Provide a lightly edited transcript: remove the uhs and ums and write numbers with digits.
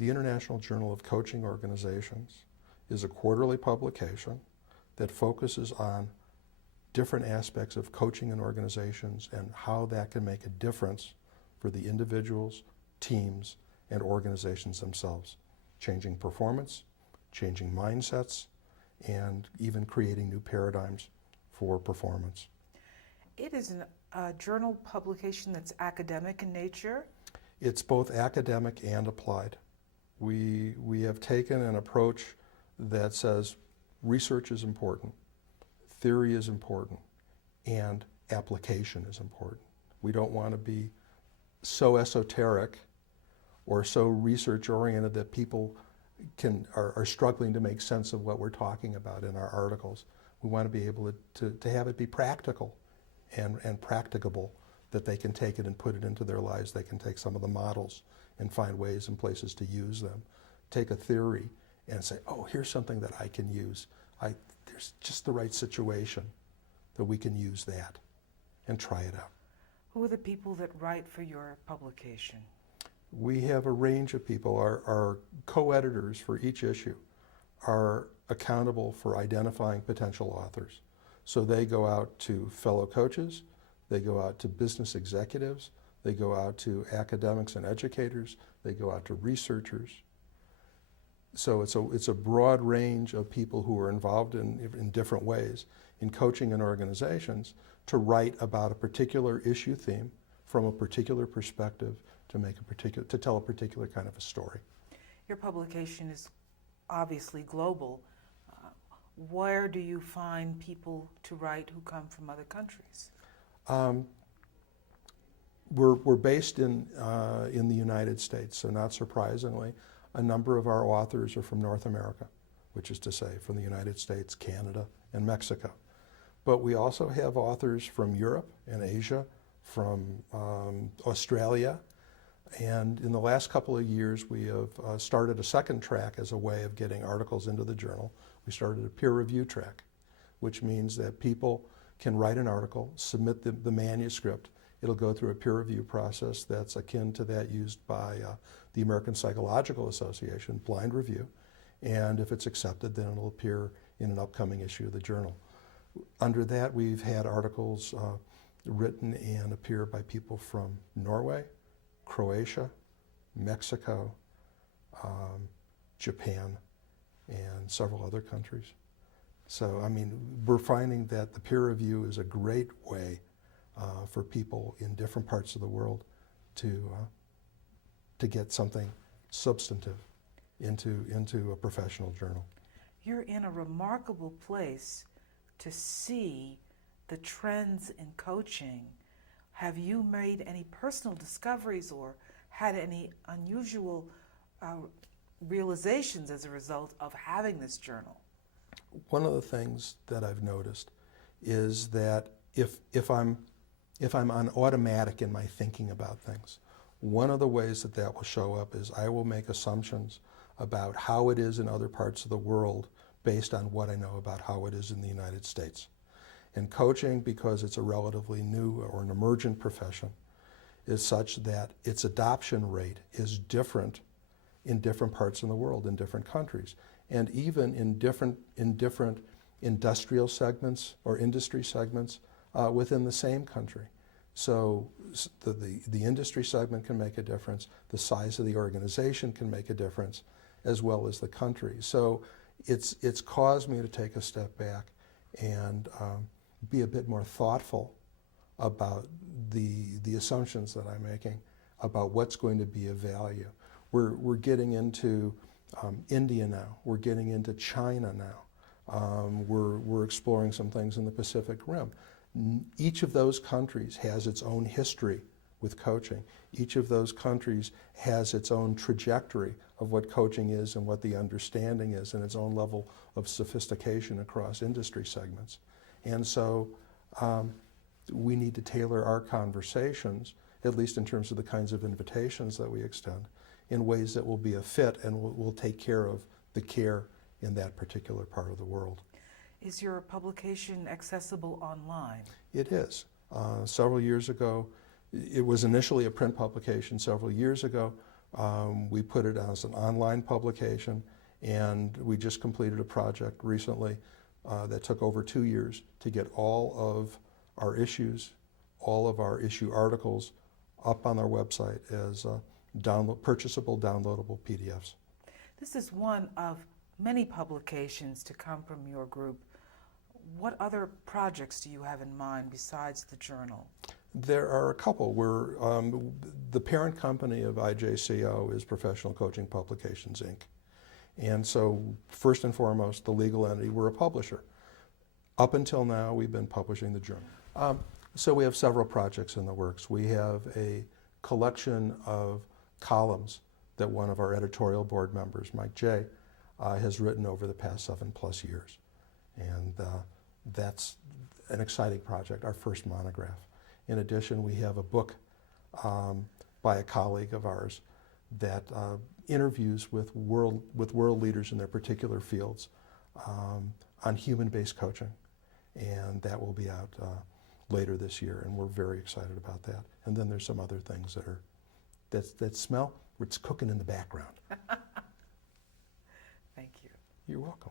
The International Journal of Coaching Organizations is a quarterly publication that focuses on different aspects of coaching in organizations and how that can make a difference for the individuals, teams, and organizations themselves, changing performance, changing mindsets, and even creating new paradigms for performance. It is a journal publication that's academic in nature. It's both academic and applied. We have taken an approach that says research is important, theory is important, and application is important. We don't want to be so esoteric or so research-oriented that people are struggling to make sense of what we're talking about in our articles. We want to be able to have it be practical and practicable, that they can take it and put it into their lives. They can take some of the models and find ways and places to use them. Take a theory and say, oh, here's something that I can use. There's just the right situation that we can use that and try it out. Who are the people that write for your publication? We have a range of people. Our co-editors for each issue are accountable for identifying potential authors. So they go out to fellow coaches, they go out to business executives, they go out to academics and educators, they go out to researchers. So it's a broad range of people who are involved in different ways in coaching and organizations to write about a particular issue theme from a particular perspective to tell a particular kind of a story. Your publication is obviously global. Where do you find people to write who come from other countries? We're based in the United States, so not surprisingly, a number of our authors are from North America, which is to say from the United States, Canada, and Mexico. But we also have authors from Europe and Asia, from Australia, and in the last couple of years we have started a second track as a way of getting articles into the journal. We started a peer review track, which means that people can write an article, submit the manuscript. It'll go through a peer review process that's akin to that used by the American Psychological Association, blind review, and if it's accepted, then it'll appear in an upcoming issue of the journal. Under that, we've had articles written and appear by people from Norway, Croatia, Mexico, Japan, and several other countries. So, I mean, we're finding that the peer review is a great way for people in different parts of the world to get something substantive into a professional journal. You're in a remarkable place to see the trends in coaching. Have you made any personal discoveries or had any unusual realizations as a result of having this journal? One of the things that I've noticed is that if I'm on automatic in my thinking about things, one of the ways that will show up is I will make assumptions about how it is in other parts of the world based on what I know about how it is in the United States. And coaching, because it's a relatively new or an emergent profession, is such that its adoption rate is different in different parts of the world, in different countries, and even in different industrial segments or industry segments within the same country. So the industry segment can make a difference, the size of the organization can make a difference, as well as the country. So it's caused me to take a step back and be a bit more thoughtful about the assumptions that I'm making about what's going to be of value. We're getting into India now. We're getting into China now. We're exploring some things in the Pacific Rim. Each of those countries has its own history with coaching. Each of those countries has its own trajectory of what coaching is and what the understanding is, and its own level of sophistication across industry segments. And so we need to tailor our conversations, at least in terms of the kinds of invitations that we extend, in ways that will be a fit and will take care of the care in that particular part of the world. Is your publication accessible online? It is. Several years ago, it was initially a print publication several years ago, We put it as an online publication, and we just completed a project recently that took over 2 years to get all of our issues, all of our issue articles up on our website as purchasable, downloadable PDFs. This is one of many publications to come from your group. What other projects do you have in mind besides the journal? There are a couple. The parent company of IJCO is Professional Coaching Publications, Inc. And so, first and foremost, the legal entity, we're a publisher. Up until now, we've been publishing the journal. So we have several projects in the works. We have a collection of columns that one of our editorial board members, Mike J., has written over the past 7+ years. And that's an exciting project, our first monograph. In addition, we have a book by a colleague of ours that interviews with world leaders in their particular fields on human-based coaching. And that will be out later this year, and we're very excited about that. And then there's some other things that smell, it's cooking in the background. Thank you. You're welcome.